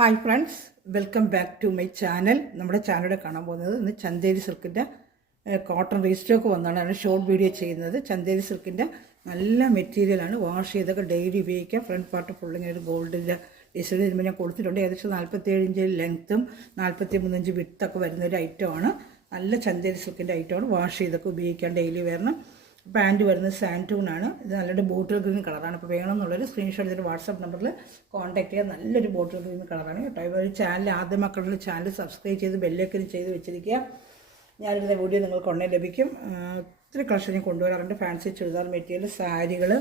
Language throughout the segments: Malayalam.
Hi friends, welcome back to my channel. നമ്മുടെ ചാനലിൽ കാണാൻ പോകുന്നത് ഇന്ന് ചന്തേരി സിൽക്കിൻ്റെ കോട്ടൺ റീസ്റ്റോക്ക് വന്നാണ് ഷോർട്ട് വീഡിയോ ചെയ്യുന്നത്. ചന്തേരി സിൽക്കിൻ്റെ നല്ല മെറ്റീരിയലാണ്. വാഷ് ചെയ്തൊക്കെ ഡെയിലി ഉപയോഗിക്കാം. ഫ്രണ്ട് പാർട്ട് ഫുള്ളിങ്ങനെ ഒരു ഗോൾഡിൻ്റെ ഡിസൈൻ വരുമ്പോൾ ഞാൻ കൊടുത്തിട്ടുണ്ട്. ഏകദേശം 47 ഇഞ്ച് ലെങ്ത്തും 43 ഇഞ്ച് വിട്തൊക്കെ വരുന്ന ഒരു ഐറ്റമാണ്. നല്ല ചന്തേരി സിൽക്കിൻ്റെ ഐറ്റമാണ്. വാഷ് ചെയ്തൊക്കെ ഉപയോഗിക്കാം ഡെയിലി വെയറിന്. പാൻറ്റ് വരുന്നത് സാൻറ്റൂണാണ്. ഇത് നല്ലൊരു ബോട്ടിൽ ഗ്രീൻ കളറാണ്. അപ്പോൾ വേണമെന്നുള്ളൊരു സ്ക്രീൻഷോട്ട് ചെയ്തിട്ട് വാട്സാപ്പ് നമ്പറിൽ കോൺടാക്ട് ചെയ്യുക. നല്ലൊരു ബോട്ടിൽ ഗ്രീൻ കളറാണ് കേട്ടോ. ഇപ്പോൾ ഒരു ചാനൽ ആദ്യം മക്കളുടെ ചാനൽ സബ്സ്ക്രൈബ് ചെയ്ത് ബെല്ലൈക്കൻ ചെയ്ത് വെച്ചിരിക്കുക. ഞാനിടുന്ന വീഡിയോ നിങ്ങൾക്ക് ഉടനെ ലഭിക്കും. ഒത്തിരി കളക്ഷൻ ഞാൻ കൊണ്ടുവരാറുണ്ട്. ഫാൻസി ചുരിദാർ മെറ്റീരിയൽ, സാരികൾ,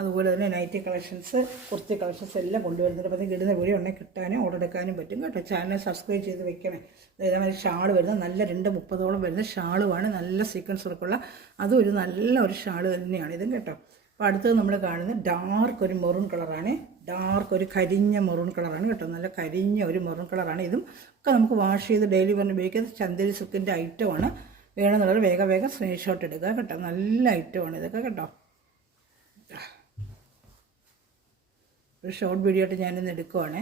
അതുപോലെ തന്നെ നൈറ്റി കളക്ഷൻസ്, കുർത്തി കളക്ഷൻസ് എല്ലാം കൊണ്ടുവരുന്നുണ്ട്. അപ്പോൾ നിങ്ങൾക്ക് ഇടുന്ന വീഡിയോ ഉടനെ കിട്ടാനും ഓർഡർ എടുക്കാനും പറ്റും കേട്ടോ. ചാനൽ സബ്സ്ക്രൈബ് ചെയ്ത് വെക്കണേ. ഇതേമാതിരി ഷാൾ വരുന്നത് നല്ല 230 വരുന്ന ഷാളുമാണ്. നല്ല സീക്വൻസ് വർക്കുള്ള അതും ഒരു നല്ല ഒരു ഷാൾ തന്നെയാണ് ഇതും കേട്ടോ. അപ്പോൾ അടുത്തത് നമ്മൾ കാണുന്നത് ഡാർക്ക് ഒരു മെറൂൺ കളറാണ്. ഡാർക്ക് ഒരു കരിഞ്ഞ മെറൂൺ കളറാണ് കേട്ടോ. നല്ല കരിഞ്ഞ ഒരു മെറൂൺ കളറാണ്. ഇതും ഒക്കെ നമുക്ക് വാഷ് ചെയ്ത് ഡെയിലി പറഞ്ഞ് ഉപയോഗിക്കുന്നത് ചന്തേരി സിൽക്കിൻ്റെ ഐറ്റമാണ്. വേണമെന്നുള്ളത് വേഗം സ്ക്രീൻഷോട്ട് എടുക്കുക കേട്ടോ. നല്ല ഐറ്റമാണ് ഇതൊക്കെ കേട്ടോ. ഒരു ഷോർട്ട് വീഡിയോ ആയിട്ട് ഞാനിന്ന് എടുക്കുവാണ്.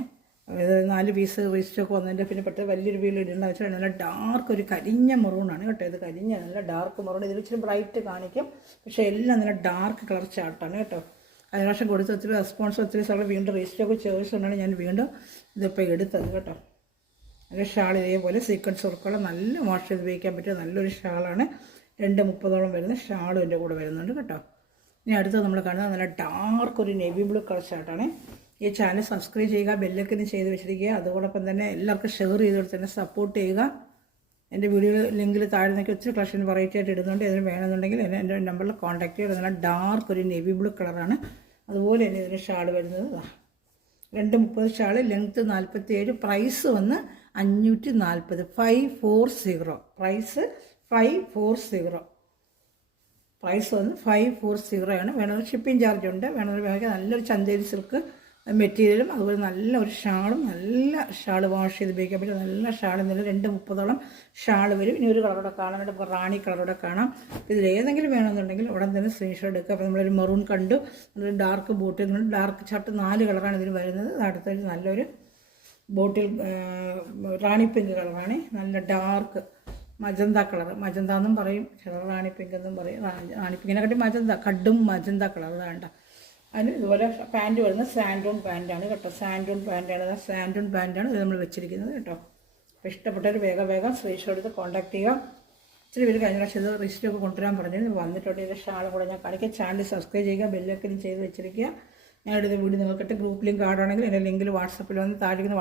അതായത് 4 പീസ് റീസ്റ്റോക്ക് വന്നതിൻ്റെ പിന്നെ പെട്ടെന്ന് വലിയൊരു വീഡിയോ ഇടേണ്ട വെച്ചാൽ നല്ല ഡാർക്ക് ഒരു കരിഞ്ഞ മെറൂണാണ് കേട്ടോ. ഇത് കരിഞ്ഞ നല്ല ഡാർക്ക് മെറൂൺ. ഇതിൽ ഇച്ചിരി ബ്രൈറ്റ് കാണിക്കും, പക്ഷേ എല്ലാം നല്ല ഡാർക്ക് കളർ ചാർട്ടാണ് കേട്ടോ. അതിന് പ്രാവശ്യം കൊടുത്ത് ഒത്തിരി റെസ്പോൺസ് ഒത്തിരി സ്ഥലം വീണ്ടും റീസ്റ്റോക്ക് ചോദിച്ചുകൊണ്ടാണ് ഞാൻ വീണ്ടും ഇതിപ്പോൾ എടുത്തത് കേട്ടോ. അത് ഷാൾ ഇതേപോലെ സീക്വൻസ് വർക്കുള്ള നല്ല വാഷ് ചെയ്ത് ഉപയോഗിക്കാൻ പറ്റിയ നല്ലൊരു ഷാളാണ്. 230 വരുന്ന ഷാളും എൻ്റെ കൂടെ വരുന്നുണ്ട് കേട്ടോ. ഇനി അടുത്തത് നമ്മൾ കാണുന്നത് നല്ല ഡാർക്ക് ഒരു നേവി ബ്ലൂ കളർ ഷർട്ടാണ്. ഈ ചാനൽ സബ്സ്ക്രൈബ് ചെയ്യുക, ബെല്ലൈക്കൻ ചെയ്ത് വെച്ചിരിക്കുക. അതോടൊപ്പം തന്നെ എല്ലാവർക്കും ഷെയർ ചെയ്തുകൊണ്ട് തന്നെ സപ്പോർട്ട് ചെയ്യുക. എൻ്റെ വീഡിയോ ലിങ്കിൽ താഴെ നിന്നൊക്കെ ഒത്തിരി കളക്ഷൻ വെറൈറ്റി ആയിട്ട് ഇടുന്നുണ്ട്. ഇതിന് വേണമെന്നുണ്ടെങ്കിൽ എൻ്റെ നമ്പറിൽ കോൺടാക്ട് ചെയ്യുക. നല്ല ഡാർക്ക് ഒരു നേവി ബ്ലൂ കളറാണ്. അതുപോലെ തന്നെ ഇതിന് ഷാൾ വരുന്നത് 230 ഷാൾ, ലെങ്ത്ത് 47, പ്രൈസ് വന്ന് 540, 540. പ്രൈസ് 540. പ്രൈസ് വന്ന് 540 ആണ്. വേണമെങ്കിൽ ഷിപ്പിംഗ് ചാർജ് ഉണ്ട്. വേണമെങ്കിൽ നല്ലൊരു ചന്തേരി സിൽക്ക് മെറ്റീരിയലും അതുപോലെ നല്ല ഒരു ഷാളും, നല്ല ഷാൾ വാഷ് ചെയ്ത് ഉപയോഗിക്കാൻ പറ്റും. നല്ല ഷാൾ ഇന്നലെ 230 ഷാൾ വരും. ഇനി ഒരു കളറോടെ കാണാനായിട്ട് ഇപ്പോൾ റാണി കളറോടെ കാണാം. ഇതിലേതെങ്കിലും വേണമെന്നുണ്ടെങ്കിൽ ഉടൻ തന്നെ സ്ക്രീൻഷോട്ട് എടുക്കുക. അപ്പോൾ നമ്മളൊരു മെറൂൺ കണ്ടു, നല്ലൊരു ഡാർക്ക് ബോട്ടിൽ, ഡാർക്ക് ഷർട്ട് 4 കളറാണ് ഇതിന് വരുന്നത്. അടുത്തൊരു നല്ലൊരു ബോട്ടിൽ റാണി പിങ്ക് കളറാണ്. നല്ല ഡാർക്ക് മജന്ത കളർ, മജന്ത എന്നും പറയും, ചിലർ റാണി പിങ്ക് എന്നും പറയും. റാണി പിങ്കിനെക്കാട്ടി മജന്ത, കടും മജന്ത കളർ വേണ്ട. അതിന് ഇതുപോലെ പാൻറ്റ് വരുന്നത് സാൻഡൂൺ പാൻറ്റാണ് കേട്ടോ. സാൻഡൂൺ പാൻറ്റാണ് ഇത് നമ്മൾ വെച്ചിരിക്കുന്നത് കേട്ടോ. അപ്പോൾ ഇഷ്ടപ്പെട്ടവർ വേഗം സ്ക്രീൻഷോട്ട് എടുത്ത് കോൺടാക്ട് ചെയ്യുക. ഇച്ചിരി പേര് കഴിഞ്ഞ പ്രാവശ്യം ഇത് റിസ്റ്റൊക്കെ കൊണ്ടുവരാൻ പറഞ്ഞിരുന്നു. വന്നിട്ടുണ്ട്. ഇതിൻ്റെ ഷാളും കൂടെ ഞാൻ കാണിക്കാം. ചാനൽ സബ്സ്ക്രൈബ് ചെയ്യുക, ബെല്ലൈക്കൻ ചെയ്ത് വെച്ചിരിക്കുക. ഞാനെടുത്ത വീഡിയോ നിങ്ങൾക്കിട്ട് ഗ്രൂപ്പ് ലിങ്ക് ആണെങ്കിൽ എൻ്റെ ലിങ്കിൽ വാട്സപ്പിൽ വന്ന് താഴെ വാട്സപ്പ്